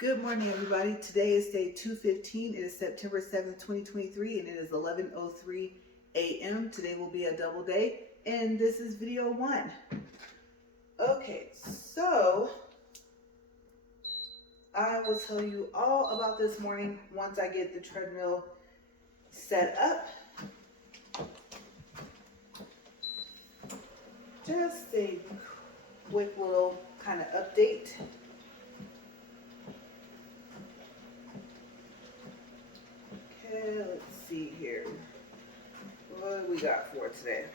Good morning, everybody. Today is day 215. It is September 7th, 2023, and it is 11:03 a.m. Today will be a double day, and this is video one. Okay, so I will tell you all about this morning once I get the treadmill set up. Just a quick little kind of update. Okay, let's see here. What do we got for today?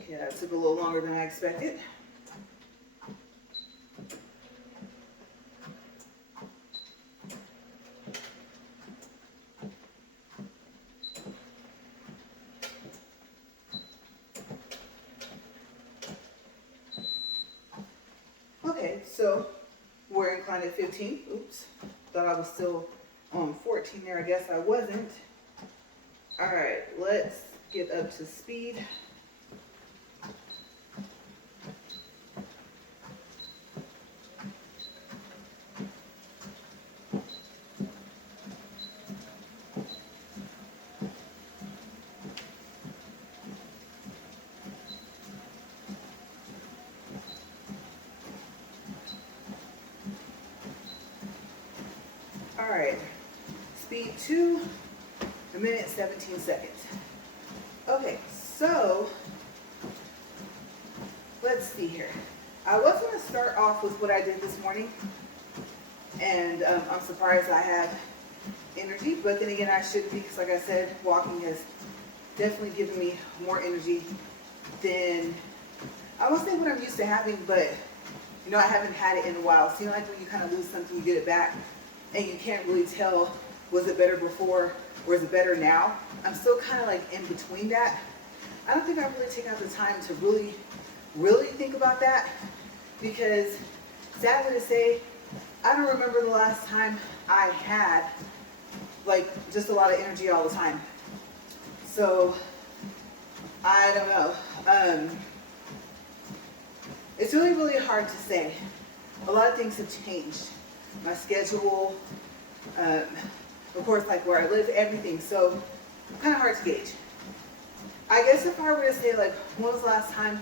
Okay, that took a little longer than I expected. Okay, so we're inclined at 15. Oops, thought I was still on 14 there. I guess I wasn't. All right, let's get up to speed. All right, speed 2, a minute, 17 seconds. Okay, so let's see here. I was going to start off with what I did this morning, and I'm surprised I have energy, but then again, I shouldn't be, because like I said, walking has definitely given me more energy than, I won't say what I'm used to having, but you know, I haven't had it in a while. So you know, like when you kind of lose something, you get it back, and you can't really tell, was it better before or is it better now? I'm still kind of like in between that. I don't think I really take out the time to really think about that, because sadly to say, I don't remember the last time I had like just a lot of energy all the time. So I don't know. It's really hard to say. A lot of things have changed. My schedule, of course, like where I live, everything. So kind of hard to gauge. I guess if I were to say like, when was the last time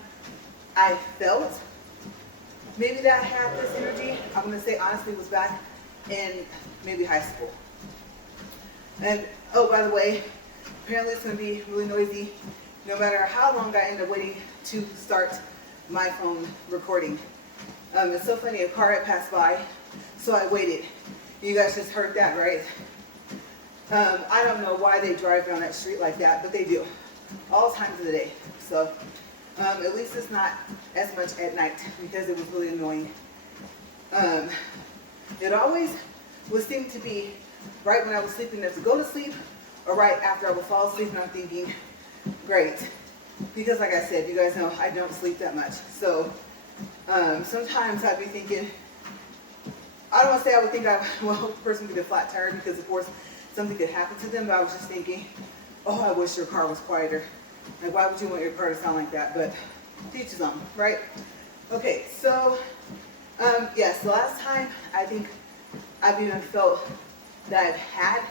I felt maybe that I had this energy, I'm going to say honestly was back in maybe high school. And oh, by the way, apparently it's going to be really noisy no matter how long I end up waiting to start my phone recording. It's so funny, a car had passed by, so I waited. You guys just heard that, right? I don't know why they drive down that street like that, but they do, all times of the day. So at least it's not as much at night, because it was really annoying. It always would seem to be right when I was sleeping to go to sleep, or right after I would fall asleep, and I'm thinking, great. Because like I said, you guys know I don't sleep that much. So sometimes I'd be thinking, I don't want to say I would think well, the person could get a flat tire, because of course something could happen to them, but I was just thinking, oh, I wish your car was quieter. Like, why would you want your car to sound like that? But teach his own, right? Okay, so yes, the last time I think I've even felt that I've had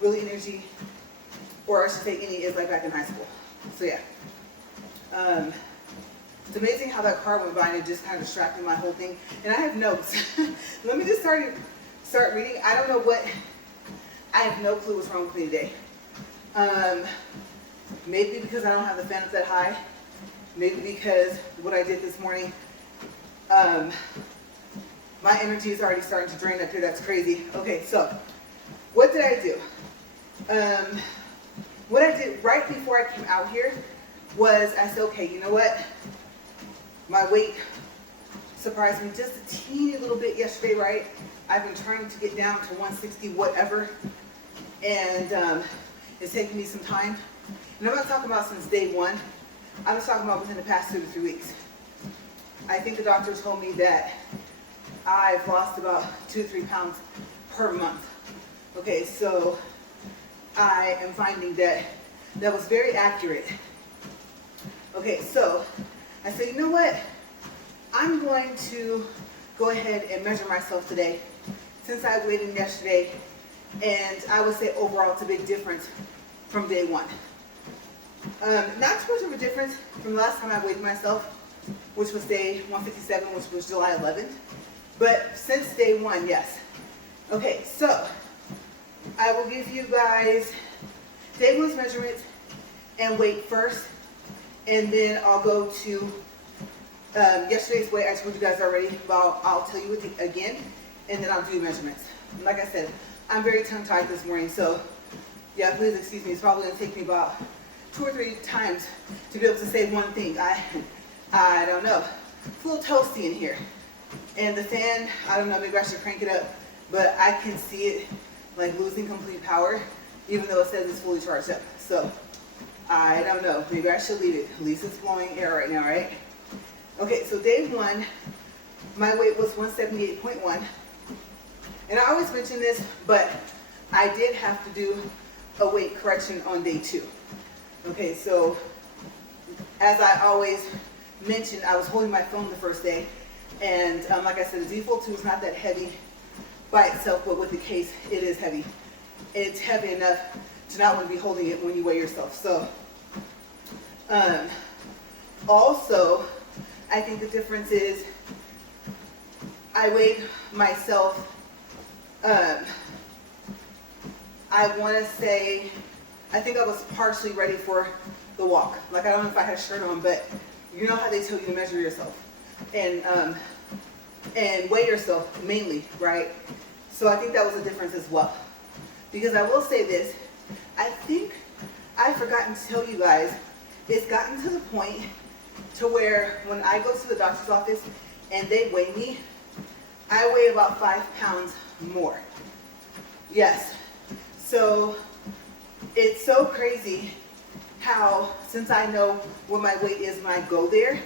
really energy, or I should say any, is like back in high school. So yeah. It's amazing how that car went by and it just kind of distracted my whole thing. And I have notes. Let me just start reading. I don't know what, I have no clue what's wrong with me today. Maybe because I don't have the fan up that high. Maybe because what I did this morning, my energy is already starting to drain up here. That's crazy. Okay, so what did I do? What I did right before I came out here was I said, okay, you know what? My weight surprised me just a teeny little bit yesterday, right? I've been trying to get down to 160 whatever, and it's taken me some time. And I'm not talking about since day one. I'm just talking about within the past 2 to 3 weeks. I think the doctor told me that I've lost about 2 to 3 pounds per month. Okay, so I am finding that was very accurate. Okay, so I said, you know what? I'm going to go ahead and measure myself today since I weighed in yesterday, and I would say overall it's a big difference from day one. Not too much of a difference from the last time I weighed myself, which was day 157, which was July 11th, but since day one, yes. Okay, so I will give you guys day one's measurement and weight first, and then I'll go to yesterday's weight. I told you guys already, but I'll tell you it again, and then I'll do measurements. Like I said, I'm very tongue-tied this morning, so yeah, please excuse me. It's probably going to take me about 2 or 3 times to be able to say one thing. I don't know. It's a little toasty in here. And the fan, I don't know, maybe I should crank it up, but I can see it like losing complete power, even though it says it's fully charged up. So I don't know. Maybe I should leave it. At least it's blowing air right now, right? Okay, so day one, my weight was 178.1. And I always mention this, but I did have to do a weight correction on day 2. Okay, so as I always mention, I was holding my phone the first day, and like I said, the Z-Fold 2 is not that heavy by itself, but with the case, it is heavy. It's heavy enough to not want to be holding it when you weigh yourself. So, also, I think the difference is I weighed myself, I want to say, I think I was partially ready for the walk. Like, I don't know if I had a shirt on, but you know how they tell you to measure yourself and weigh yourself mainly, right? So I think that was a difference as well. Because I will say this, I think I've forgotten to tell you guys, it's gotten to the point to where when I go to the doctor's office and they weigh me, I weigh about 5 pounds more. Yes. So it's so crazy how, since I know what my weight is when I go there,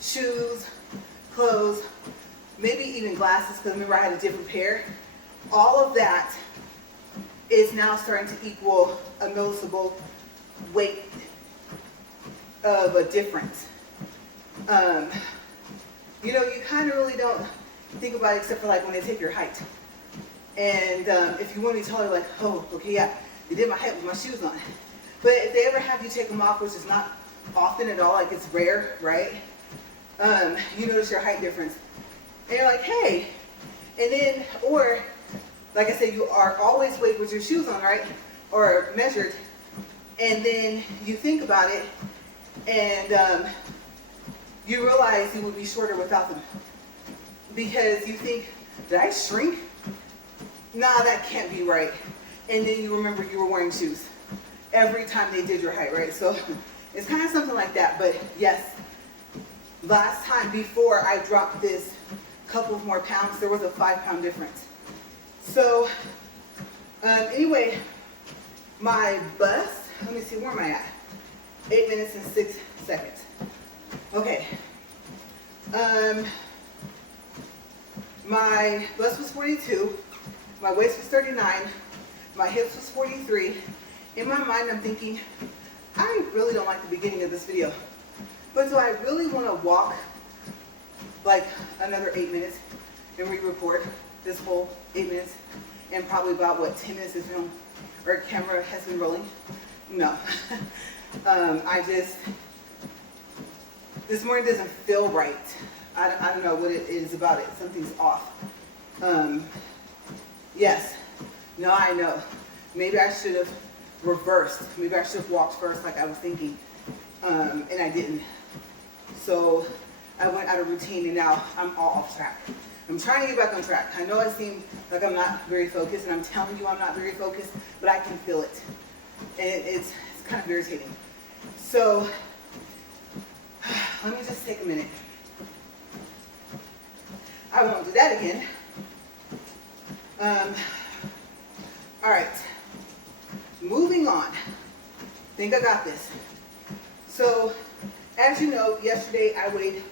shoes, clothes, maybe even glasses, because remember I had a different pair, all of that is now starting to equal a noticeable weight of a difference. You know, you kind of really don't think about it except for like when they take your height. And if you want to be taller, like, oh, okay, yeah, they did my height with my shoes on. But if they ever have you take them off, which is not often at all, like it's rare, right? You notice your height difference. And you're like, hey. And then, or, like I said, you are always weighed with your shoes on, right? Or measured. And then you think about it, and you realize you would be shorter without them. Because you think, did I shrink? Nah, that can't be right. And then you remember you were wearing shoes every time they did your height, right? So it's kind of something like that. But yes, last time before I dropped this couple of more pounds, there was a 5 pound difference. So anyway, my bus, let me see, where am I at? 8 minutes and 6 seconds. Okay. My bust was 42, my waist was 39, my hips was 43. In my mind, I'm thinking, I really don't like the beginning of this video, but do I really want to walk like another 8 minutes and re-record this whole 8 minutes and probably about, what, 10 minutes of film or camera has been rolling? No. This morning doesn't feel right. I don't know what it is about it. Something's off. Yes. No, I know. Maybe I should have reversed. Maybe I should have walked first like I was thinking. And I didn't. So I went out of routine and now I'm all off track. I'm trying to get back on track. I know I seem like I'm not very focused, and I'm telling you I'm not very focused, but I can feel it. And it's kind of irritating. So let me just take a minute. I won't do that again. All right. Moving on. Think I got this. So, as you know, yesterday I weighed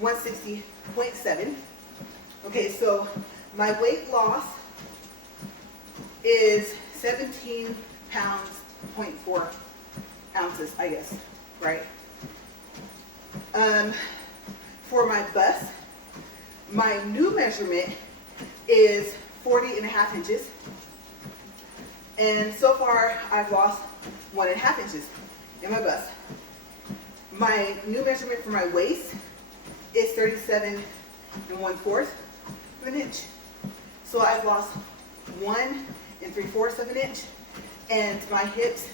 160.7. Okay, so my weight loss is 17 pounds, 0.4 ounces, I guess, right? For my bust, my new measurement is 40.5 inches. And so far, I've lost 1.5 inches in my bust. My new measurement for my waist is 37.1/4 of an inch. So I've lost 1 3/4 of an inch. And my hips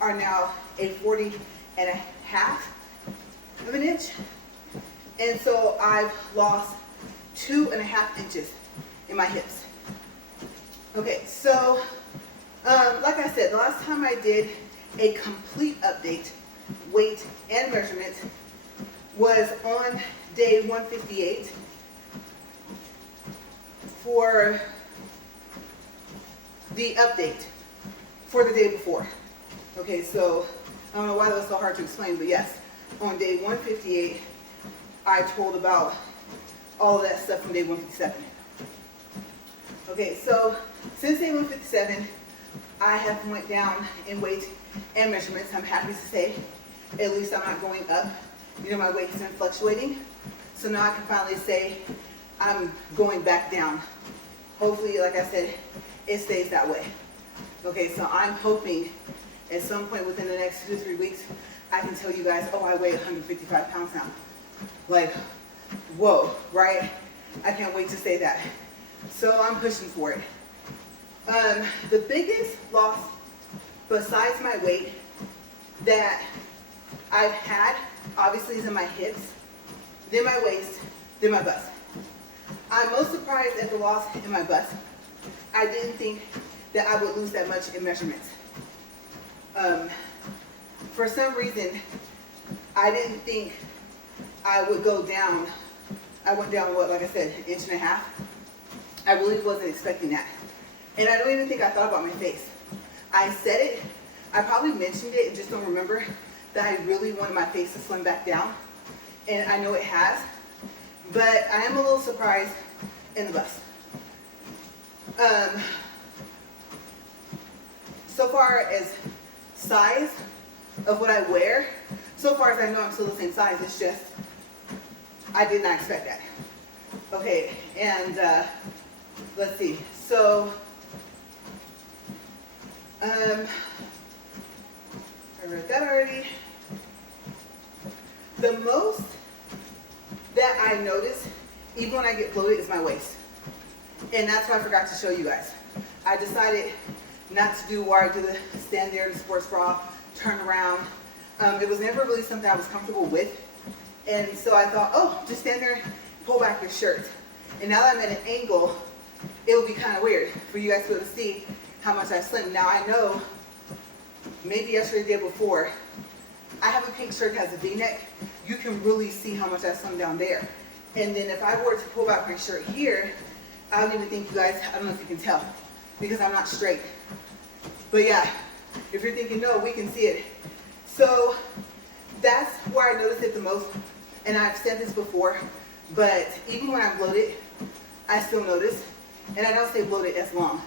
are now a 40.5 of an inch. And so I've lost 2.5 inches in my hips. Okay, so like I said, the last time I did a complete update, weight and measurement, was on day 158 for the update for the day before. Okay, so I don't know why that was so hard to explain, but yes, on day 158, I told about all of that stuff from day 157. Okay, so since day 157, I have went down in weight and measurements. I'm happy to say, at least I'm not going up. You know, my weight has been fluctuating. So now I can finally say I'm going back down. Hopefully, like I said, it stays that way. Okay, so I'm hoping at some point within the next 2 to 3 weeks, I can tell you guys, oh, I weigh 155 pounds now. Like, whoa, right? I can't wait to say that. So I'm pushing for it. The biggest loss besides my weight that I've had, obviously, is in my hips, then my waist, then my bust. I'm most surprised at the loss in my bust. I didn't think that I would lose that much in measurements. For some reason, I didn't think I would go down. I went down, what, like I said, 1.5 inches. I really wasn't expecting that. And I don't even think I thought about my face. I said it, I probably mentioned it and just don't remember that I really wanted my face to slim back down. And I know it has, but I am a little surprised in the bust. So far as size of what I wear, so far as I know I'm still the same size, it's just, I did not expect that. Okay, and let's see, so, I read that already. The most that I notice, even when I get bloated, is my waist. And that's why I forgot to show you guys. I decided not to do where I do the stand there in the sports bra, turn around. It was never really something I was comfortable with. And so I thought, oh, just stand there, pull back your shirt. And now that I'm at an angle, it would be kind of weird for you guys to be able to see how much I slimmed. Now I know, maybe yesterday, the day before, I have a pink shirt that has a V-neck. You can really see how much I slimmed down there. And then if I were to pull back my shirt here, I don't even think you guys, I don't know if you can tell, because I'm not straight. But yeah, if you're thinking, no, we can see it. So that's where I notice it the most. And I've said this before, but even when I'm bloated, I still notice. And I don't stay bloated as long.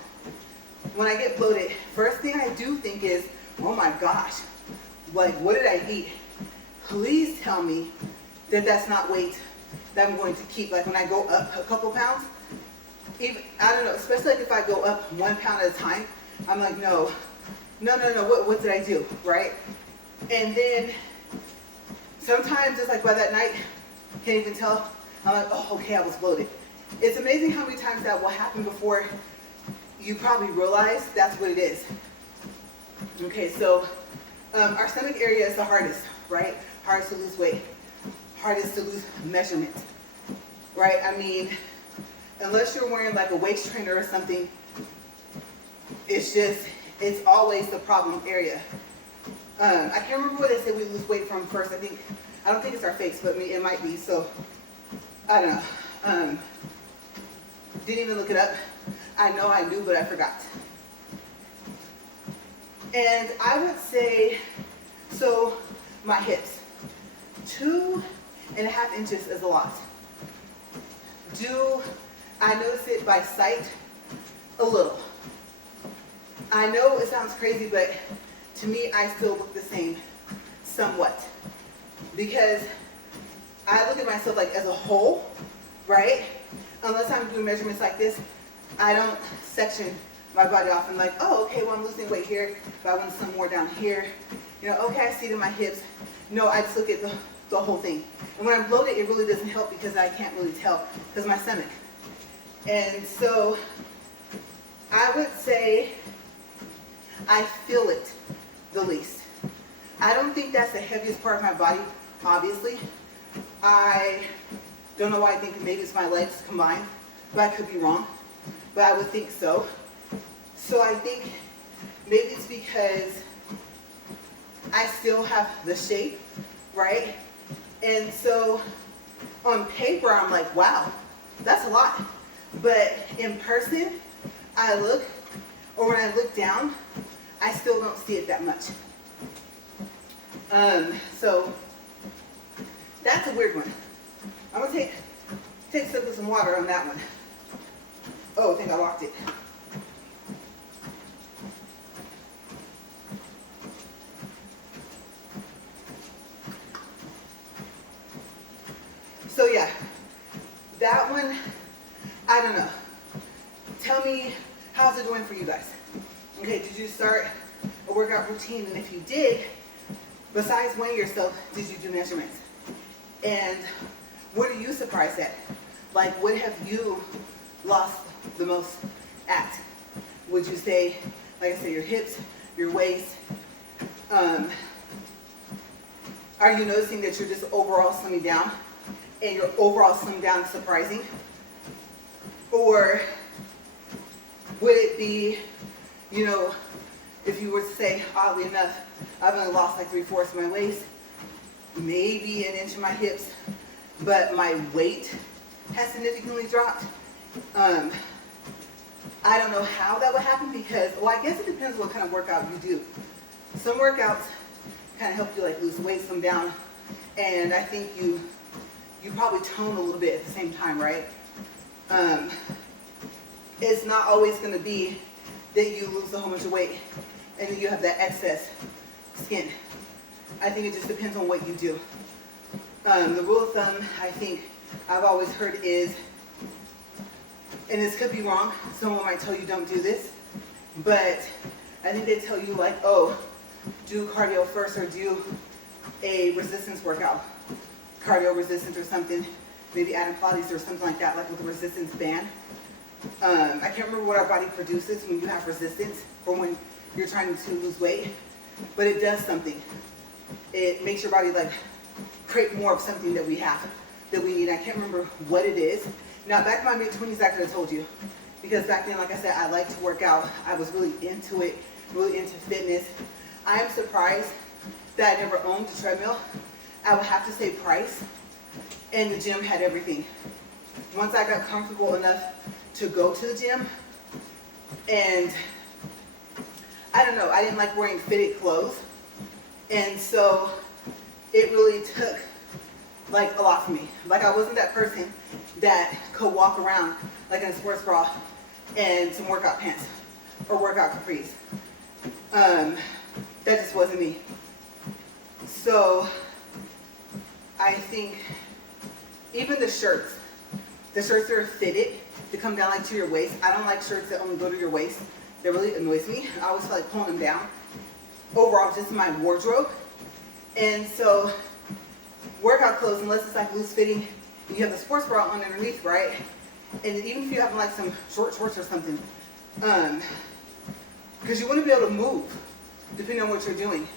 When I get bloated, first thing I do think is, oh my gosh, like, what did I eat? Please tell me that that's not weight that I'm going to keep. Like when I go up a couple pounds, even, I don't know, especially like if I go up 1 pound at a time, I'm like, no, what did I do, right? And then sometimes it's like by that night, can't even tell, I'm like, oh, okay, I was bloated. It's amazing how many times that will happen before you probably realize that's what it is. Okay, so our stomach area is the hardest, right? Hardest to lose weight, hardest to lose measurement, right? I mean, unless you're wearing like a waist trainer or something, it's always the problem area. I can't remember what they said we lose weight from first. I don't think it's our face, but it might be. So I don't know. Didn't even look it up. I know I knew, but I forgot. And I would say, so my hips, 2.5 inches is a lot. Do I notice it by sight? A little. I know it sounds crazy, but to me, I still look the same, somewhat. Because I look at myself like as a whole, right? Unless I'm doing measurements like this, I don't section my body off and like, oh, okay, well, I'm losing weight here, but I want some more down here. You know, okay, I see it in my hips. No, I just look at the whole thing. And when I'm bloated, it really doesn't help because I can't really tell because of my stomach. And so I would say I feel it the least. I don't think that's the heaviest part of my body, obviously. I don't know why I think maybe it's my legs combined, but I could be wrong. But I would think so. So I think maybe it's because I still have the shape, right? And so on paper, I'm like, wow, that's a lot. But in person, I look, or when I look down, I still don't see it that much. So that's a weird one. I'm gonna take a sip of some water on that one. Oh, I think I locked it. So yeah, that one, I don't know. Tell me, how's it going for you guys? Okay, did you start a workout routine? And if you did, besides weighing yourself, did you do measurements? And what are you surprised at? Like, what have you lost the most at? Would you say, like I said, your hips, your waist? Are you noticing that you're just overall slimming down? And your overall slim down is surprising? Or would it be, you know, if you were to say, oddly enough, I've only lost like 3/4 of my waist, maybe an inch of my hips, but my weight has significantly dropped. I don't know how that would happen because, well, I guess it depends what kind of workout you do. Some workouts kind of help you like lose weight, slim down, and I think you probably tone a little bit at the same time, right? It's not always going to be that you lose a whole bunch of weight and then you have that excess skin. I think it just depends on what you do. The rule of thumb, I think I've always heard is, and this could be wrong, someone might tell you don't do this, but I think they tell you like, oh, do cardio first or do a resistance workout. Cardio resistance or something, maybe add Pilates or something like that, like with a resistance band. I can't remember what our body produces when you have resistance or when you're trying to lose weight, but it does something. It makes your body like create more of something that we have, that we need. I can't remember what it is. Now, back in my mid-20s, I could have told you, because back then, like I said, I liked to work out. I was really into it, really into fitness. I am surprised that I never owned a treadmill. I would have to say price, and the gym had everything. Once I got comfortable enough to go to the gym, and I don't know, I didn't like wearing fitted clothes, and so it really took like a lot for me. Like I wasn't that person that could walk around like in a sports bra and some workout pants or workout capris. That just wasn't me. So I think even the shirts that are fitted to come down like to your waist. I don't like shirts that only go to your waist. That really annoys me. I always feel like pulling them down. Overall, just my wardrobe. And so workout clothes, unless it's like loose fitting, and you have the sports bra on underneath, right? And even if you have like some short shorts or something, because you want to be able to move depending on what you're doing.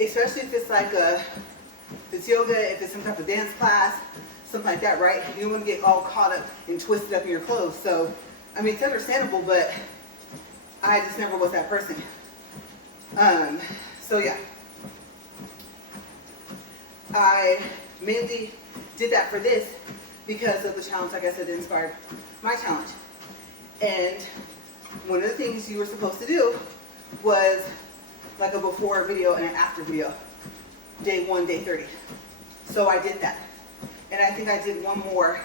Especially if it's like if it's yoga, if it's some type of dance class, something like that, right? You don't want to get all caught up and twisted up in your clothes. So, I mean, it's understandable, but I just never was that person. So yeah. I mainly did that for this because of the challenge, like I said, that inspired my challenge. And one of the things you were supposed to do was like a before video and an after video, day 1, day 30. So I did that. And I think I did one more,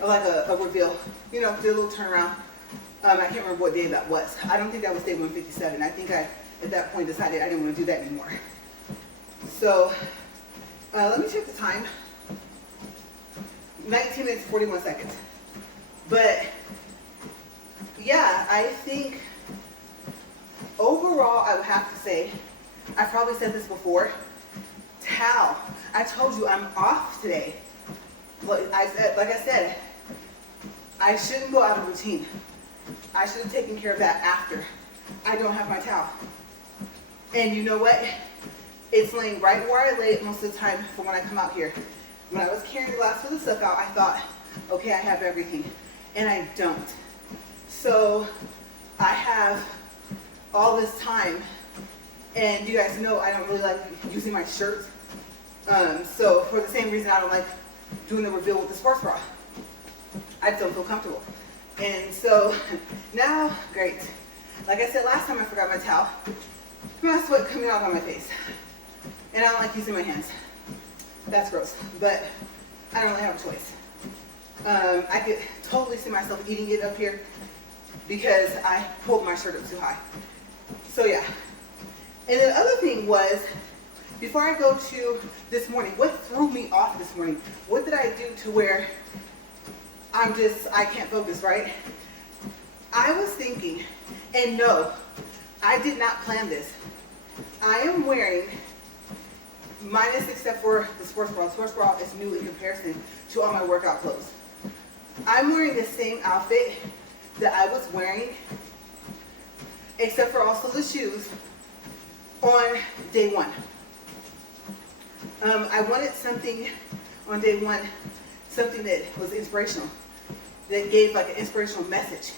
like a reveal, you know, did a little turnaround. I can't remember what day that was. I don't think that was day 157. I think I, at that point, decided I didn't want to do that anymore. So let me check the time. 19 minutes, 41 seconds. But yeah, I think overall, I would have to say, I probably said this before, towel. I told you I'm off today. Like I said, I shouldn't go out of routine. I should have taken care of that after. I don't have my towel. And you know what? It's laying right where I lay it most of the time for when I come out here. When I was carrying the last of the stuff out, I thought, okay, I have everything. And I don't. So I have all this time, and you guys know I don't really like using my shirt. So for the same reason I don't like doing the reveal with the sports bra. I just don't feel comfortable. And so now, great. Like I said last time, I forgot my towel. My sweat coming out on my face. And I don't like using my hands. That's gross, but I don't really have a choice. I could totally see myself eating it up here because I pulled my shirt up too high. So yeah. And the other thing was, before I go to this morning, what threw me off this morning? What did I do to where I can't focus, right? I was thinking, and no, I did not plan this. I am wearing, minus except for the sports bra. The sports bra is new in comparison to all my workout clothes. I'm wearing the same outfit that I was wearing, except for also the shoes, on day one. I wanted something on day one, something that was inspirational, that gave like an inspirational message.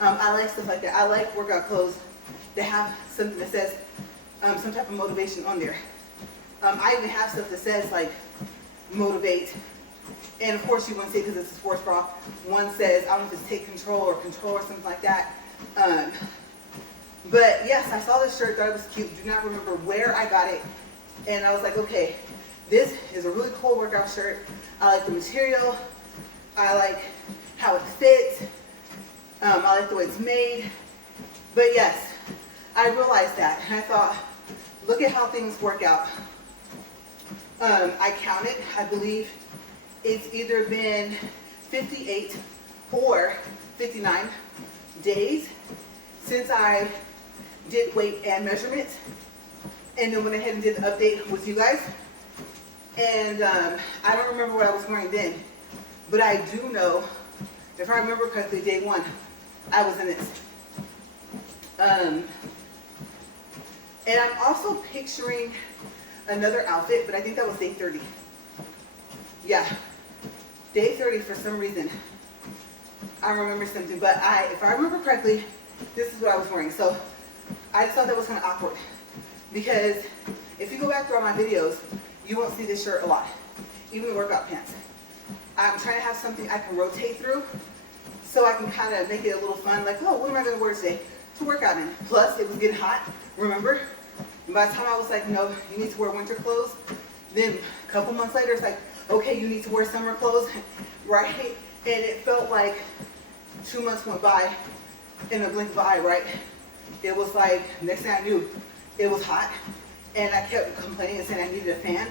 I like stuff like that. I like workout clothes that have something that says some type of motivation on there. I even have stuff that says like motivate. And of course you wouldn't say because it's a sports bra. One says, I don't know if it's take control or something like that. But yes, I saw this shirt, thought it was cute. Do not remember where I got it. And I was like, okay, this is a really cool workout shirt. I like the material. I like how it fits. I like the way it's made. But yes, I realized that. And I thought, look at how things work out. I counted, I believe it's either been 58 or 59 days since I did weight and measurements, and then went ahead and did the update with you guys. And I don't remember what I was wearing then, but I do know, if I remember correctly, day one, I was in this. And I'm also picturing another outfit, but I think that was day 30. Yeah, day 30 for some reason. I remember something, but if I remember correctly, this is what I was wearing. So I just thought that was kind of awkward because if you go back through all my videos, you won't see this shirt a lot, even the workout pants. I'm trying to have something I can rotate through so I can kind of make it a little fun, like, oh, what am I going to wear today to work out in? Plus, it was getting hot, remember? And by the time I was like, no, you need to wear winter clothes, then a couple months later, it's like, okay, you need to wear summer clothes, right? And it felt like 2 months went by in a blink of an eye, right? It was like, next thing I knew, it was hot, and I kept complaining and saying I needed a fan,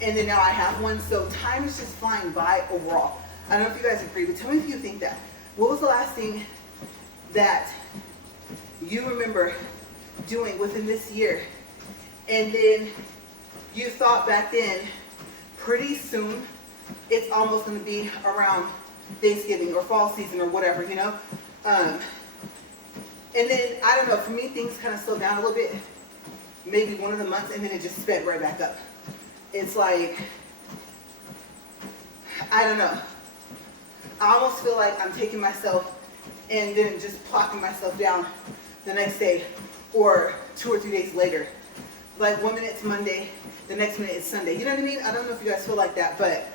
and then now I have one, so time is just flying by overall. I don't know if you guys agree, but tell me if you think that. What was the last thing that you remember doing within this year, and then you thought back then, pretty soon, it's almost going to be around Thanksgiving or fall season or whatever, you know? And then, I don't know, for me, things kind of slowed down a little bit, maybe one of the months, and then it just sped right back up. It's like, I don't know. I almost feel like I'm taking myself and then just plopping myself down the next day or 2 or 3 days later. Like 1 minute it's Monday, the next minute it's Sunday. You know what I mean? I don't know if you guys feel like that, but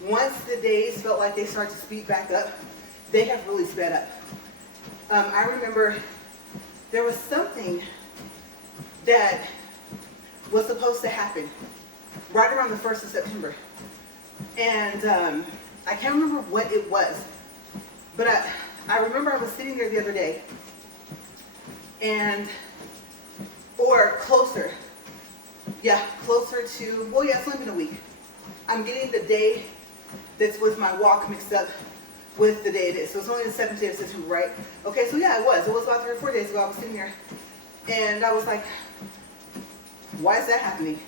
once the days felt like they start to speed back up, they have really sped up. I remember there was something that was supposed to happen right around the 1st of September. And I can't remember what it was, but I remember I was sitting there the other day, or closer to, well, yeah, it's only been a week. I'm getting the day that's with my walk mixed up with the day it is. So it's only the 7th day of September, right? Okay, so yeah, it was. It was about 3 or 4 days ago. I was sitting here and I was like, why is that happening?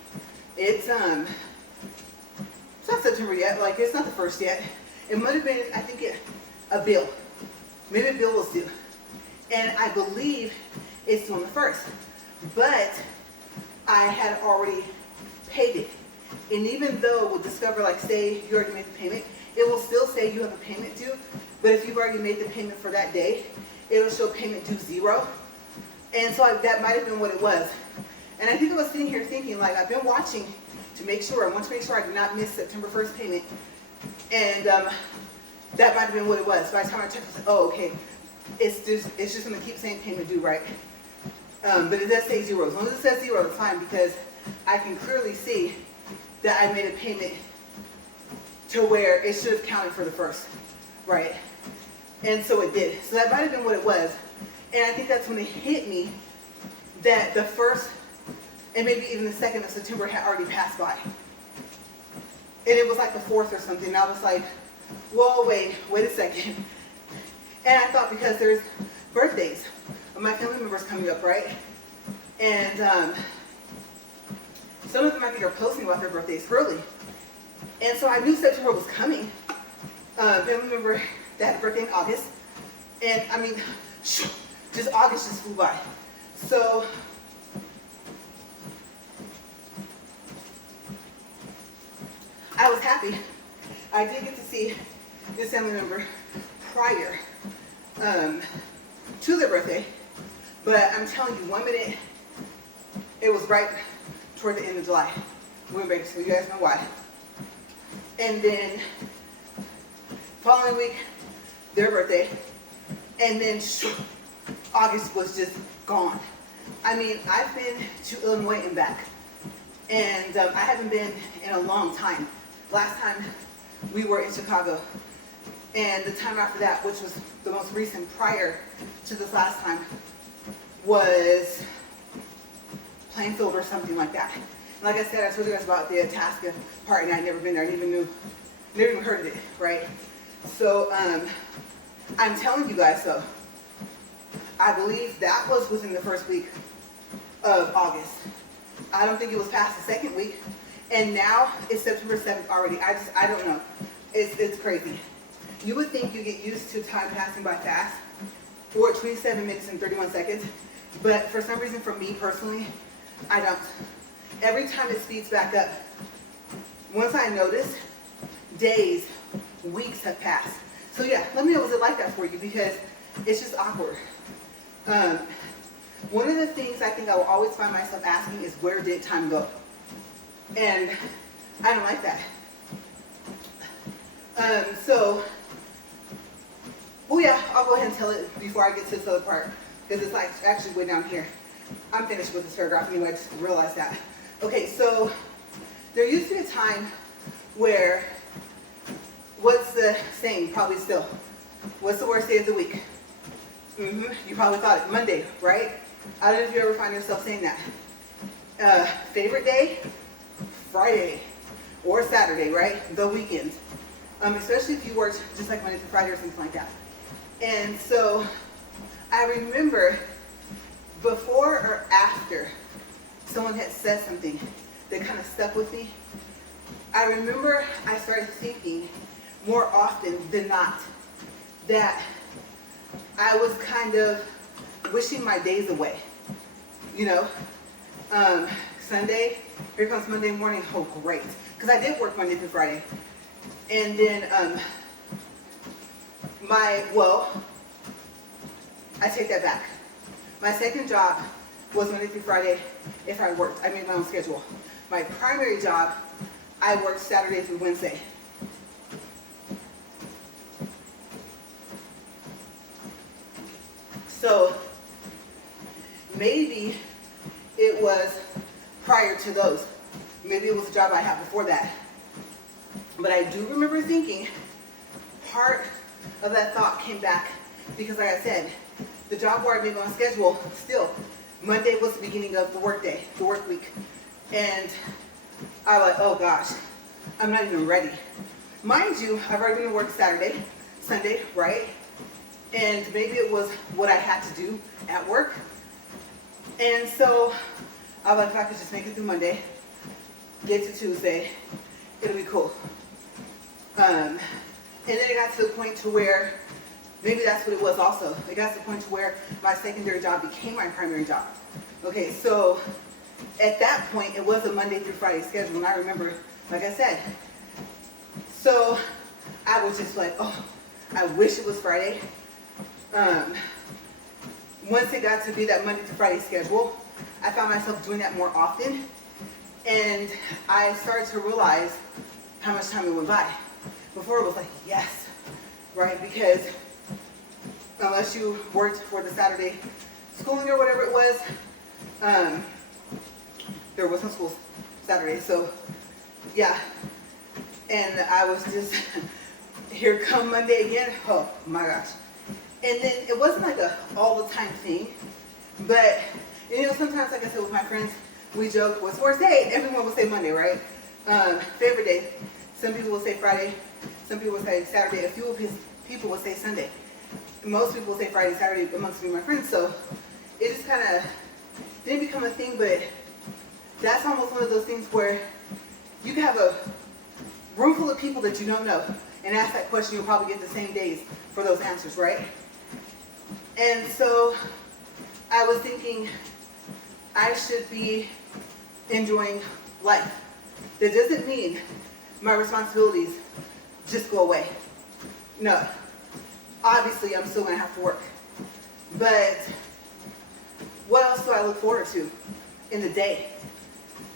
It's not September yet. Like, it's not the 1st yet. It might have been, I think, a bill. Maybe a bill was due. And I believe it's due on the 1st. But I had already paid it. And even though it will discover, like, say you already made the payment, it will still say you have a payment due. But if you've already made the payment for that day, it'll show payment due 0. And so that might have been what it was. And I think I was sitting here thinking, like, I've been watching to make sure, I want to make sure I do not miss September 1st payment. And that might have been what it was. By the time I checked, I was like, oh, okay, it's just going to keep saying payment due, right? But it does say 0. As long as it says 0, it's fine, because I can clearly see that I made a payment to where it should have counted for the 1st, right? And so it did. So that might have been what it was. And I think that's when it hit me that the 1st and maybe even the 2nd of September had already passed by. And it was like the 4th or something. And I was like, whoa, wait a second. And I thought, because there's birthdays of my family members coming up, right? And some of them, I think, are posting about their birthdays early. And so I knew September was coming. Family member that had a birthday in August. And I mean, just August just flew by. So I was happy. I did get to see this family member prior to their birthday. But I'm telling you, 1 minute, it was right toward the end of July. We went back, so you guys know why. And then following week, their birthday. And then August was just gone. I mean, I've been to Illinois and back. And I haven't been in a long time. Last time we were in Chicago. And the time after that, which was the most recent prior to this last time, was Plainfield or something like that. Like I said, I told you guys about the Itasca part, and I'd never been there. I never even heard of it, right? So I'm telling you guys, though, I believe that was within the 1st week of August. I don't think it was past the 2nd week. And now it's September 7th already. I don't know. It's crazy. You would think you get used to time passing by fast, or 27 minutes and 31 seconds. But for some reason, for me personally, I don't. Every time it speeds back up, once I notice, days, weeks have passed. So yeah, let me know, was it like that for you? Because it's just awkward. One of the things I think I will always find myself asking is, where did time go? And I don't like that. Oh yeah, I'll go ahead and tell it before I get to this other part, because it's like actually way down here. I'm finished with this paragraph anyway, I just realized that. Okay, so there used to be a time where, what's the saying, probably still, what's the worst day of the week? You probably thought it, Monday, right? I don't know if you ever find yourself saying that. Favorite day? Friday or Saturday, right? The weekend. Especially if you worked just like Monday through Friday or something like that. And so I remember before or after someone had said something that kind of stuck with me, I remember I started thinking more often than not that I was kind of wishing my days away. You know, Sunday, here comes Monday morning, oh great. Because I did work Monday through Friday. And then I take that back. My second job was Monday through Friday if I worked. I made my own schedule. My primary job, I worked Saturday through Wednesday. So maybe it was prior to those. Maybe it was a job I had before that. But I do remember thinking, part of that thought came back because, like I said, the job where I made my own schedule, still, Monday was the beginning of the work day, the work week. And I was like, oh gosh, I'm not even ready. mind you, I've already been to work Saturday, Sunday, right? And maybe it was what I had to do at work. And so I was like, if I could just make it through Monday, get to Tuesday, it'll be cool. And then it got to the point to where maybe that's what it was also. It got to the point to where my secondary job became my primary job. Okay, so at that point, it was a Monday through Friday schedule, and I remember, like I said, so I was just like, oh, I wish it was Friday. Once it got to be that Monday to Friday schedule, I found myself doing that more often, and I started to realize how much time it went by. Before it was like, yes, right, because unless you worked for the Saturday schooling or whatever it was, there wasn't school Saturday, so yeah. And I was just, here come Monday again, oh my gosh. And then it wasn't like a all the time thing, but you know, sometimes, like I said, with my friends, we joke, what's worst day? Everyone will say Monday, right? Favorite day. Some people will say Friday. Some people will say Saturday. A few people will say Sunday. Most people will say Friday, Saturday amongst me and my friends. So it just kind of didn't become a thing, but that's almost one of those things where you can have a room full of people that you don't know and ask that question, you'll probably get the same days for those answers, right? And so I was thinking I should be enjoying life. That doesn't mean my responsibilities just go away. No. Obviously, I'm still going to have to work. But what else do I look forward to in the day,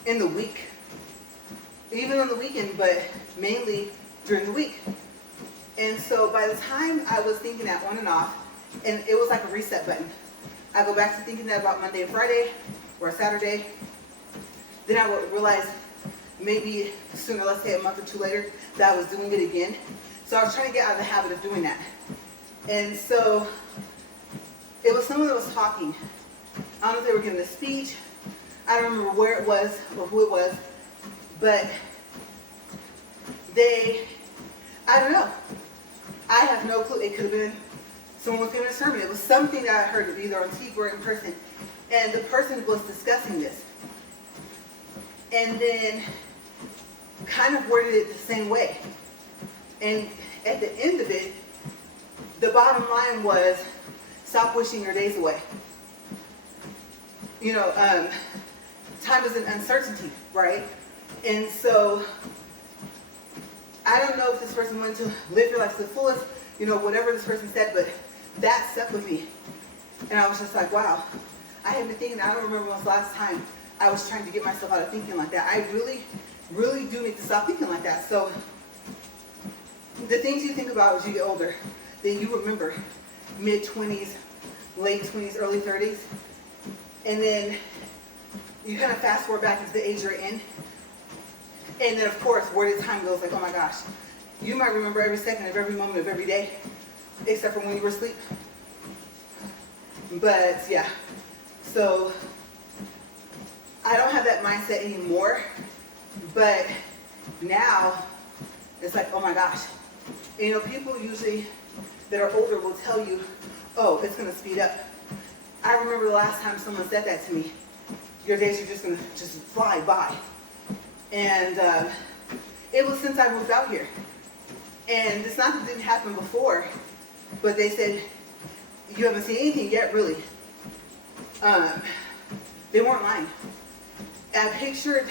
in the week? Even on the weekend, but mainly during the week. And so by the time I was thinking that on and off, and it was like a reset button. I go back to thinking that about Monday and Friday, or Saturday. Then I would realize maybe sooner, let's say a month or two later, that I was doing it again. So I was trying to get out of the habit of doing that. And so it was someone that was talking. I don't know if they were giving a speech. I don't remember where it was or who it was. But I don't know. I have no clue. It could have been someone was giving a sermon. It was something that I heard either on TV or in person. And the person was discussing this. And then kind of worded it the same way. And at the end of it, the bottom line was, stop wishing your days away. You know, time is an uncertainty, right? And so, I don't know if this person wanted to live your life to the fullest, you know, whatever this person said, but that stuck with me. And I was just like, wow. I had been thinking, I don't remember when was the last time I was trying to get myself out of thinking like that. I really, really do need to stop thinking like that. So, the things you think about as you get older, that you remember, mid-20s, late 20s, early 30s, and then you kind of fast forward back into the age you're in, and then of course, where the time goes, like, oh my gosh, you might remember every second of every moment of every day, except for when you were asleep. But yeah, so I don't have that mindset anymore, but now it's like, oh my gosh. And, you know, people usually that are older will tell you, oh, it's going to speed up. I remember the last time someone said that to me. Your days are just going to just fly by. And it was since I moved out here. And it's not that it didn't happen before, but they said, you haven't seen anything yet, really. They weren't lying. I pictured,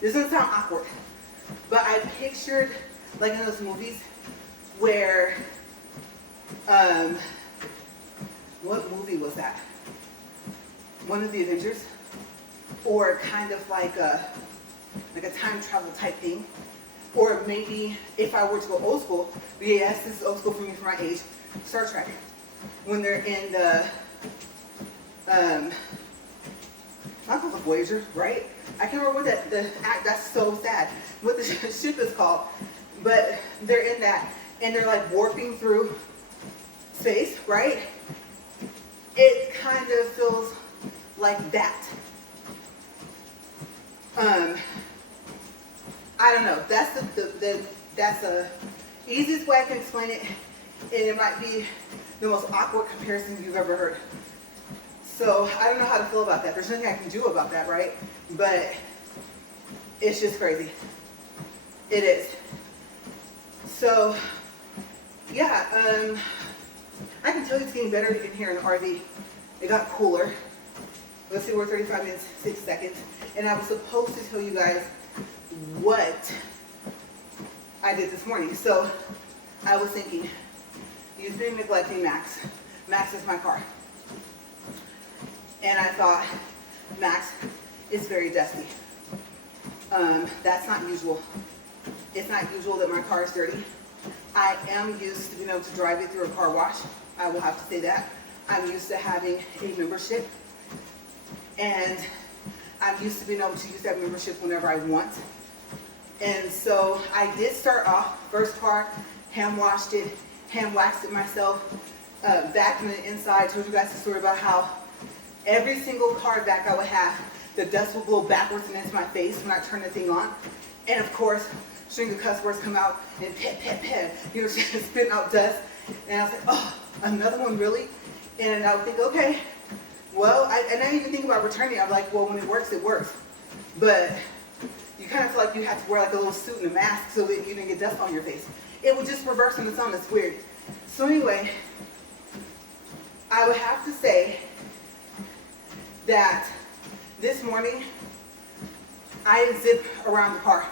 this doesn't sound awkward, but I pictured, like in those movies, where, what movie was that? One of the Avengers? Or kind of like a time travel type thing. Or maybe if I were to go old school, but yes, this is old school for me for my age, Star Trek. When they're in the, not called the Voyager, right? I can't remember what that's so sad, what the ship is called. But they're in that, and they're like warping through space, right? It kind of feels like that. I don't know. That's that's the easiest way I can explain it, and it might be the most awkward comparison you've ever heard. So I don't know how to feel about that. There's nothing I can do about that, right? But it's just crazy. It is. So yeah, I can tell you it's getting better in here in the RV. It got cooler. Let's see, we're 35 minutes, 6 seconds. And I was supposed to tell you guys what I did this morning. So I was thinking, you've been neglecting Max. Max is my car. And I thought, Max is very dusty. That's not usual. It's not usual that my car is dirty. I am used to being able to drive it through a car wash. I will have to say that. I'm used to having a membership. And I'm used to being able to use that membership whenever I want. And so I did start off, first car, hand washed it, hand waxed it myself, vacuumed it inside. I told you guys the story about how every single car vac I would have, the dust would blow backwards and into my face when I turned the thing on. And of course, string of cuss words come out and pet, pet, pet, you know, just spitting out dust. And I was like, oh, another one, really? And I would think, okay, well, I didn't even think about returning. I'm like, well, when it works, it works. But you kind of feel like you have to wear like a little suit and a mask so that you didn't get dust on your face. It would just reverse on its own. It's weird. So anyway, I would have to say that this morning, I zip around the car,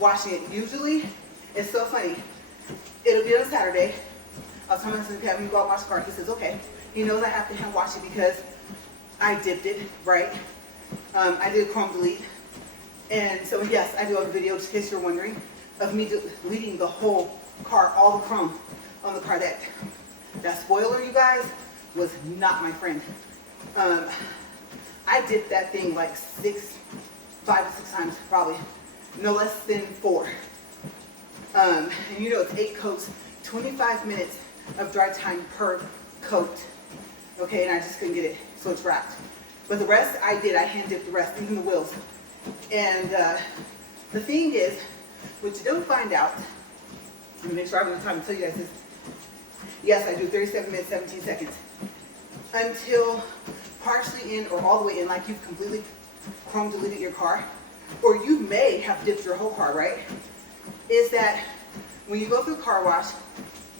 washing it. Usually, it's so funny. It'll be on a Saturday. I was telling my husband, "Have me go out and wash the car." He says, okay. He knows I have to hand wash it because I dipped it, right? I did a chrome delete. And so yes, I do have a video, just in case you're wondering, of me deleting the whole car, all the chrome on the car. That spoiler, you guys, was not my friend. I dipped that thing like 5 to 6 times, probably. No less than 4. And you know, it's 8 coats, 25 minutes of dry time per coat. Okay, and I just couldn't get it, so it's wrapped. But the rest I did, I hand dipped the rest, even the wheels. And the thing is, what you don't find out, let me make sure I have enough time to tell you guys this. Yes, I do 37 minutes, 17 seconds. Until partially in or all the way in, like you've completely chrome deleted your car, or you may have dipped your whole car, right? Is that when you go through a car wash,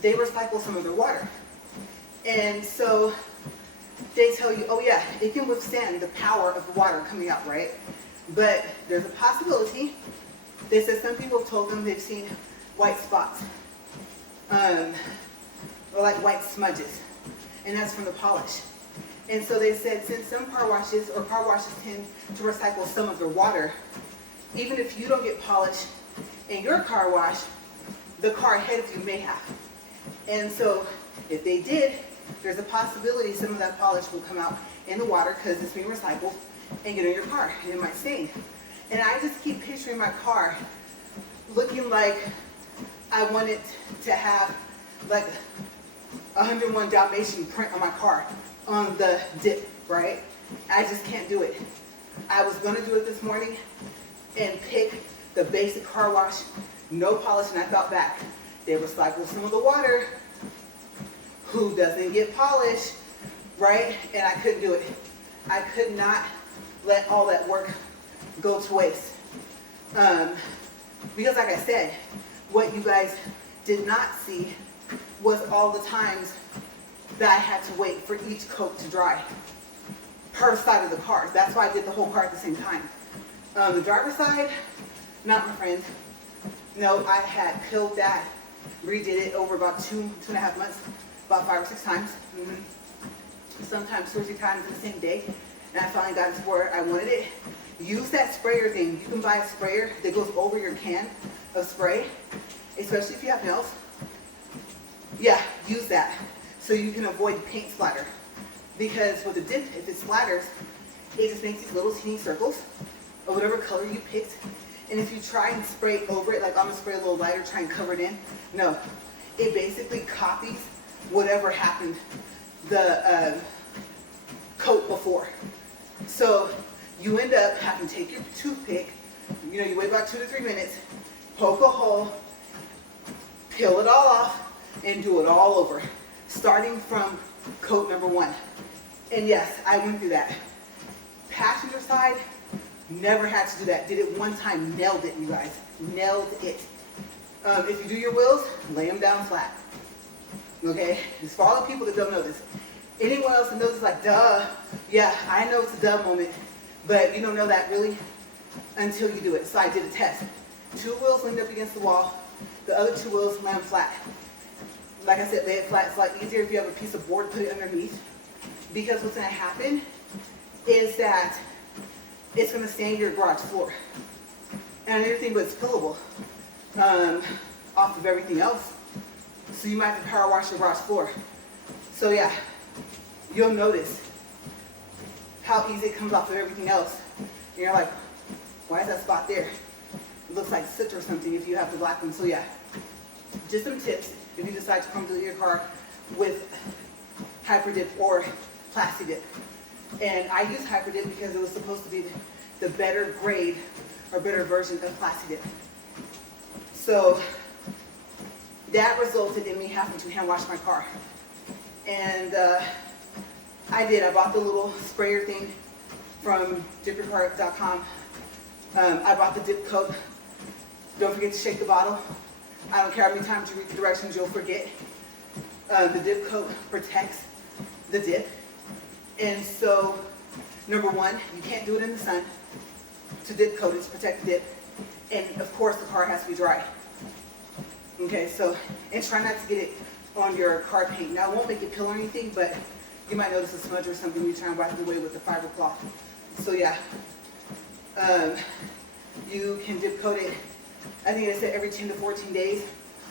they recycle some of their water. And so they tell you, oh yeah, it can withstand the power of the water coming out, right? But there's a possibility. They said some people have told them they've seen white spots, or like white smudges, and that's from the polish. And so they said, since some car washes tend to recycle some of their water, even if you don't get polish in your car wash, the car ahead of you may have. And so if they did, there's a possibility some of that polish will come out in the water because it's being recycled and get in your car, and it might stain. And I just keep picturing my car looking like I want it to have like 101 Dalmatian print on my car on the dip, right? I just can't do it. I was gonna do it this morning and pick the basic car wash, no polish, and I thought back. They recycle some of the water. Who doesn't get polish, right? And I couldn't do it. I could not let all that work go to waste. Because like I said, what you guys did not see was all the times that I had to wait for each coat to dry per side of the car. That's why I did the whole car at the same time. The driver's side, not my friend. No, I had peeled that, redid it over about 2.5 months, about 5 or 6 times. Sometimes 2 or 3 times in the same day. And I finally got to where I wanted it. Use that sprayer thing. You can buy a sprayer that goes over your can of spray, especially if you have nails. Yeah, use that so you can avoid paint splatter. Because with the dip, if it splatters, it just makes these little teeny circles of whatever color you picked. And if you try and spray over it, like I'm gonna spray a little lighter, try and cover it in, no. It basically copies whatever happened the coat before. So you end up having to take your toothpick, You know, you wait about 2 to 3 minutes, poke a hole, peel it all off, and do it all over, starting from coat number 1. And yes, I went through that. Passenger side, never had to do that. Did it one time, nailed it, you guys. Nailed it. If you do your wheels, lay them down flat. Okay? Just for all the people that don't know this. Anyone else that knows it's like, duh. Yeah, I know it's a duh moment, but you don't know that really until you do it. So I did a test. 2 wheels leaned up against the wall. The other 2 wheels land flat. Like I said, lay it flat. It's a lot easier if you have a piece of board, put it underneath. Because what's going to happen is that it's going to stain your garage floor. And everything but it's pillable off of everything else. So you might have to power wash your garage floor. So yeah, you'll notice how easy it comes off of everything else. And you're like, why is that spot there? It looks like soot or something if you have the black one. So yeah, just some tips if you decide to come to your car with hyper dip or plasti dip. And I use hyper dip because it was supposed to be the better grade or better version of plasti dip. So that resulted in me having to hand wash my car. And I did. I bought the little sprayer thing from dipyourcar.com. I bought the dip coat. Don't forget to shake the bottle. I don't care how many times you read the directions, you'll forget. The dip coat protects the dip. And so, number 1, you can't do it in the sun. To dip coat it, to protect the dip. And of course the car has to be dry. Okay, so, and try not to get it on your car paint. Now it won't make it peel or anything, but you might notice a smudge or something you try and wipe it away with the fiber cloth. So yeah, you can dip coat it, I think it said every 10 to 14 days,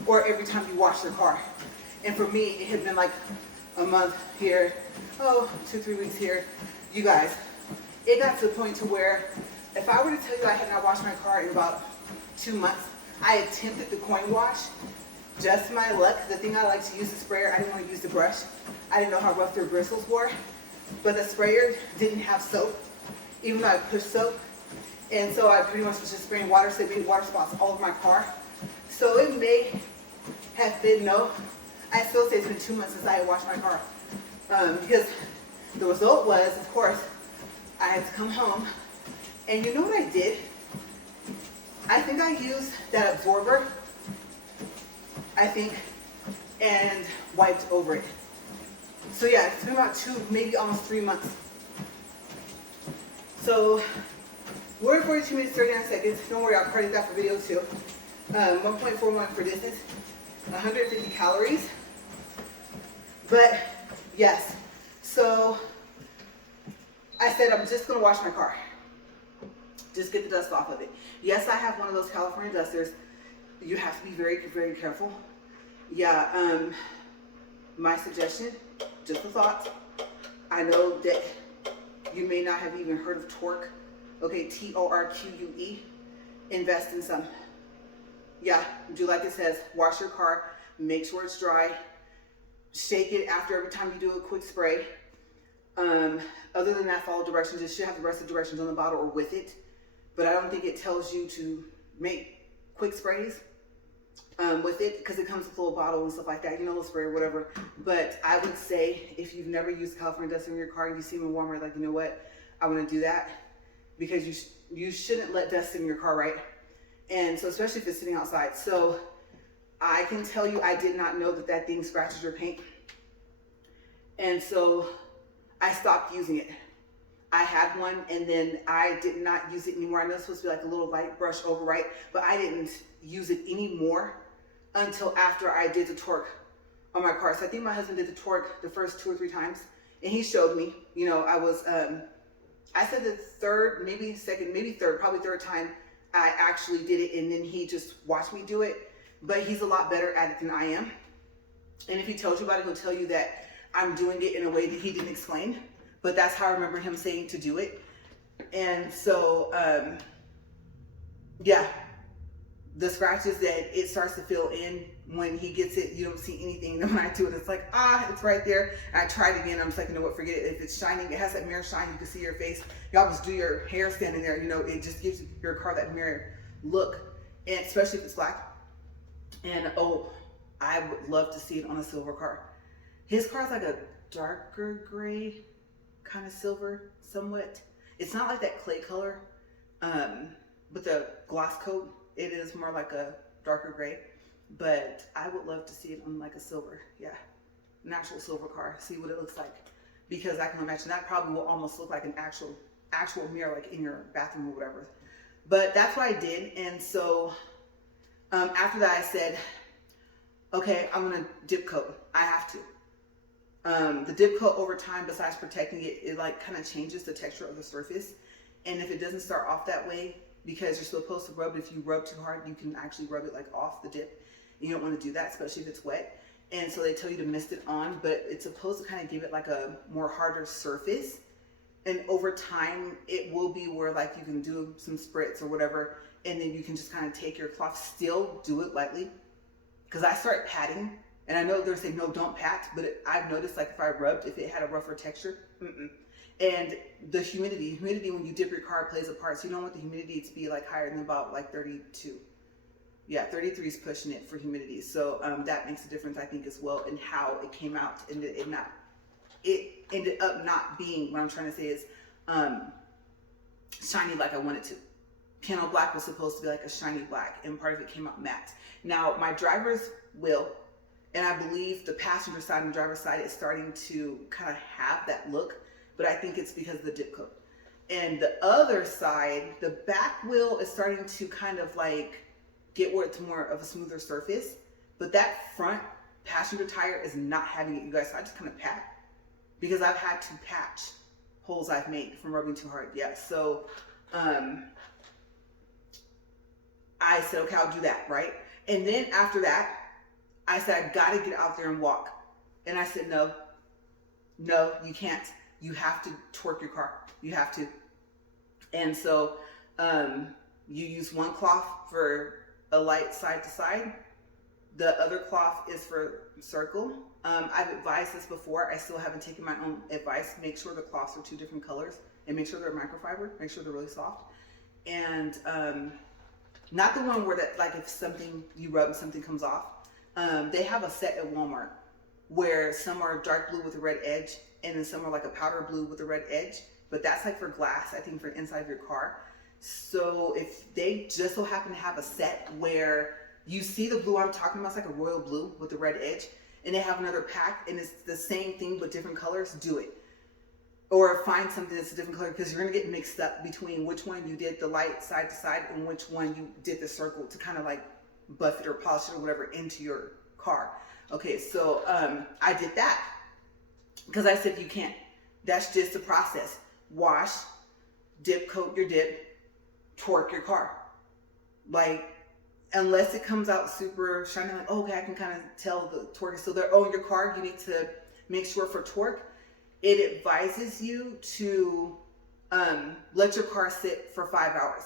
or every time you wash your car. And for me, it had been like a month here, 2, 3 weeks here. You guys, it got to the point to where if I were to tell you I had not washed my car in about 2 months, I attempted the coin wash. Just my luck. The thing I like to use the sprayer, I didn't want to use the brush. I didn't know how rough their bristles were. But the sprayer didn't have soap, even though I pushed soap. And so I pretty much was just spraying water, so it made water spots all over my car. So it may have been, I still say it's been 2 months since I had washed my car. Because the result was, of course, I had to come home. And you know what I did? I think I used that absorber, and wiped over it. So yeah, it's been about 2, maybe almost 3 months. So we're at 42 minutes, 39 seconds. Don't worry, I'll credit that for video too. 1.41 for distance, 150 calories. But yes, so I said I'm just gonna wash my car. Just get the dust off of it. Yes, I have one of those California dusters. You have to be very, very careful. Yeah, my suggestion, just a thought. I know that you may not have even heard of Torque. Okay, Torque. Invest in some. Yeah, do like it says, wash your car, make sure it's dry, shake it after every time you do a quick spray. Other than that, follow directions. It should have the rest of the directions on the bottle or with it. But I don't think it tells you to make quick sprays with it, because it comes with a little bottle and stuff like that, little spray or whatever. But I would say if you've never used California dust in your car and you see them in Walmart, like, you know what, I want to do that, because you shouldn't let dust in your car, right? And so especially if it's sitting outside. So I can tell you, I did not know that thing scratches your paint. And so I stopped using it. I had one and then I did not use it anymore. I know it's supposed to be like a little light brush over, right? But I didn't use it anymore until after I did the Torque on my car. So I think my husband did the Torque the first 2 or 3 times, and he showed me, I was, I said the third, maybe second, maybe third, probably third time I actually did it, and then he just watched me do it. But he's a lot better at it than I am. And if he tells you about it, he'll tell you that I'm doing it in a way that he didn't explain. But that's how I remember him saying to do it. And so, yeah, the scratches that it starts to fill in when he gets it, you don't see anything. Then when I do it, it's like, it's right there. And I tried again. I'm just like, you know what, forget it. If it's shining, it has that mirror shine, you can see your face. You always do your hair standing there, you know, it just gives your car that mirror look, and especially if it's black. And I would love to see it on a silver car. His car's like a darker gray, kind of silver, somewhat. It's not like that clay color, but the gloss coat, it is more like a darker gray. But I would love to see it on like a silver, an actual silver car, see what it looks like. Because I can imagine that probably will almost look like an actual mirror, like in your bathroom or whatever. But that's what I did. And so after that I said, okay, I'm gonna dip coat. I have to. The dip coat over time, besides protecting it, it like kind of changes the texture of the surface. And if it doesn't start off that way, because you're supposed to rub it, if you rub too hard, you can actually rub it like off the dip. You don't want to do that, especially if it's wet. And so they tell you to mist it on, but it's supposed to kind of give it like a more harder surface. And over time, it will be where like you can do some spritz or whatever, and then you can just kind of take your cloth, still do it lightly. Because I start patting, and I know they're saying, no, don't pat, but I've noticed like if I rubbed, if it had a rougher texture, And the humidity when you dip your car plays a part. So you don't want the humidity to be like higher than about like 32. Yeah, 33 is pushing it for humidity. So that makes a difference, I think, as well, in how it came out. And it ended up not being, what I'm trying to say is shiny like I wanted to. Piano black was supposed to be like a shiny black, and part of it came out matte. Now, my driver's wheel, and I believe the passenger side and driver's side is starting to kind of have that look, but I think it's because of the dip coat. And the other side, the back wheel is starting to kind of like get where it's more of a smoother surface, but that front passenger tire is not having it, you guys. So I just kind of pat, because I've had to patch holes I've made from rubbing too hard. Yeah, so I said, okay, I'll do that, right? And then after that, I said, I gotta get out there and walk. And I said, no, you can't. You have to torque your car. You have to. And so you use one cloth for a light side to side. The other cloth is for circle. I've advised this before. I still haven't taken my own advice. Make sure the cloths are 2 different colors, and make sure they're microfiber. Make sure they're really soft. And not the one where that, like if something you rub and something comes off. They have a set at Walmart where some are dark blue with a red edge, and then some are like a powder blue with a red edge. But that's like for glass, I think, for inside of your car. So if they just so happen to have a set where you see the blue I'm talking about, it's like a royal blue with a red edge, and they have another pack and it's the same thing but different colors, do it. Or find something that's a different color, because you're gonna get mixed up between which one you did the light side to side and which one you did the circle to kind of like buff it or polish it or whatever into your car. Okay, so I did that because I said you can't. That's just the process. Wash, dip coat your dip, torque your car. Like, unless it comes out super shiny, like, oh, okay, I can kind of tell the torque is still there. Oh, in your car, you need to make sure for torque, it advises you to let your car sit for 5 hours.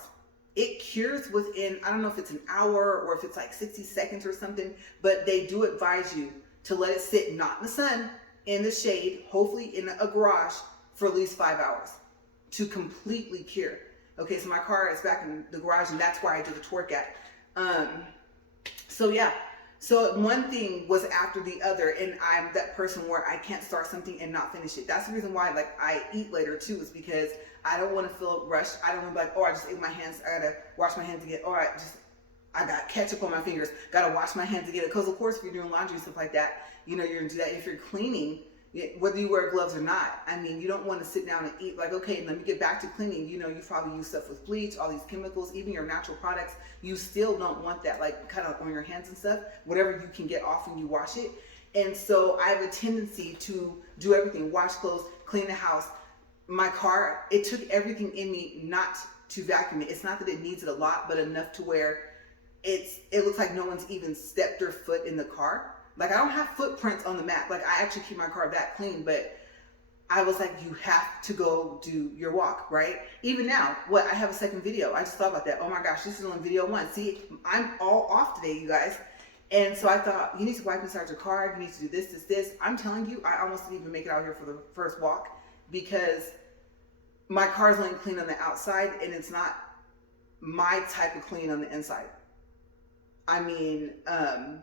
It cures within, I don't know if it's an hour or if it's like 60 seconds or something, but they do advise you to let it sit, not in the sun, in the shade, hopefully in a garage, for at least 5 hours to completely cure. Okay, so my car is back in the garage, and that's where I do the torque at. So yeah, so one thing was after the other, and I'm that person where I can't start something and not finish it. That's the reason why, like, I eat later too, is because I don't want to feel rushed. I don't want to be like, oh, I just ate my hands, I gotta wash my hands again. Oh, I got ketchup on my fingers, gotta wash my hands again. Because of course, if you're doing laundry and stuff like that, you know, you're gonna do that. If you're cleaning, whether you wear gloves or not, I mean, you don't want to sit down and eat like, okay, let me get back to cleaning. You know, you probably use stuff with bleach, all these chemicals, even your natural products. You still don't want that, like, kind of on your hands and stuff. Whatever you can get off when you wash it. And so I have a tendency to do everything: wash clothes, clean the house. My car, it took everything in me not to vacuum it. It's not that it needs it a lot, but enough to where it looks like no one's even stepped their foot in the car. Like, I don't have footprints on the mat. Like, I actually keep my car that clean, but I was like, you have to go do your walk, right? Even now, what, I have a second video. I just thought about that. Oh my gosh, this is on video 1. See, I'm all off today, you guys. And so I thought, you need to wipe inside your car. You need to do this. I'm telling you, I almost didn't even make it out here for the first walk because my car's only clean on the outside and it's not my type of clean on the inside. I mean, and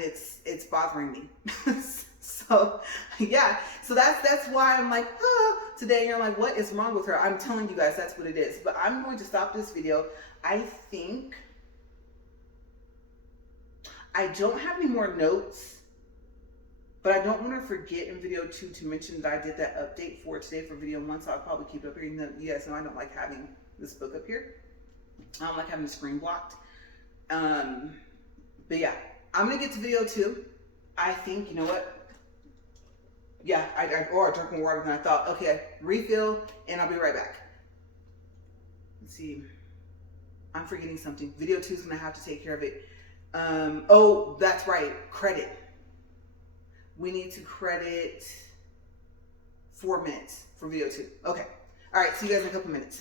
it's bothering me. So yeah, so that's why I'm like, today you're like, what is wrong with her? I'm telling you guys, that's what it is. But I'm going to stop this video. I think I don't have any more notes, but I don't want to forget in video 2 to mention that I did that update for today for video 1. So I'll probably keep it up here. You guys know I don't like having this book up here. I don't like having the screen blocked. But yeah, I'm gonna get to video 2. I think, you know what? Yeah, I drank more water than I thought. Okay, refill, and I'll be right back. Let's see. I'm forgetting something. Video 2 is gonna have to take care of it. Oh, that's right. Credit. We need to credit 4 minutes for video 2. Okay. All right. See you guys in a couple minutes.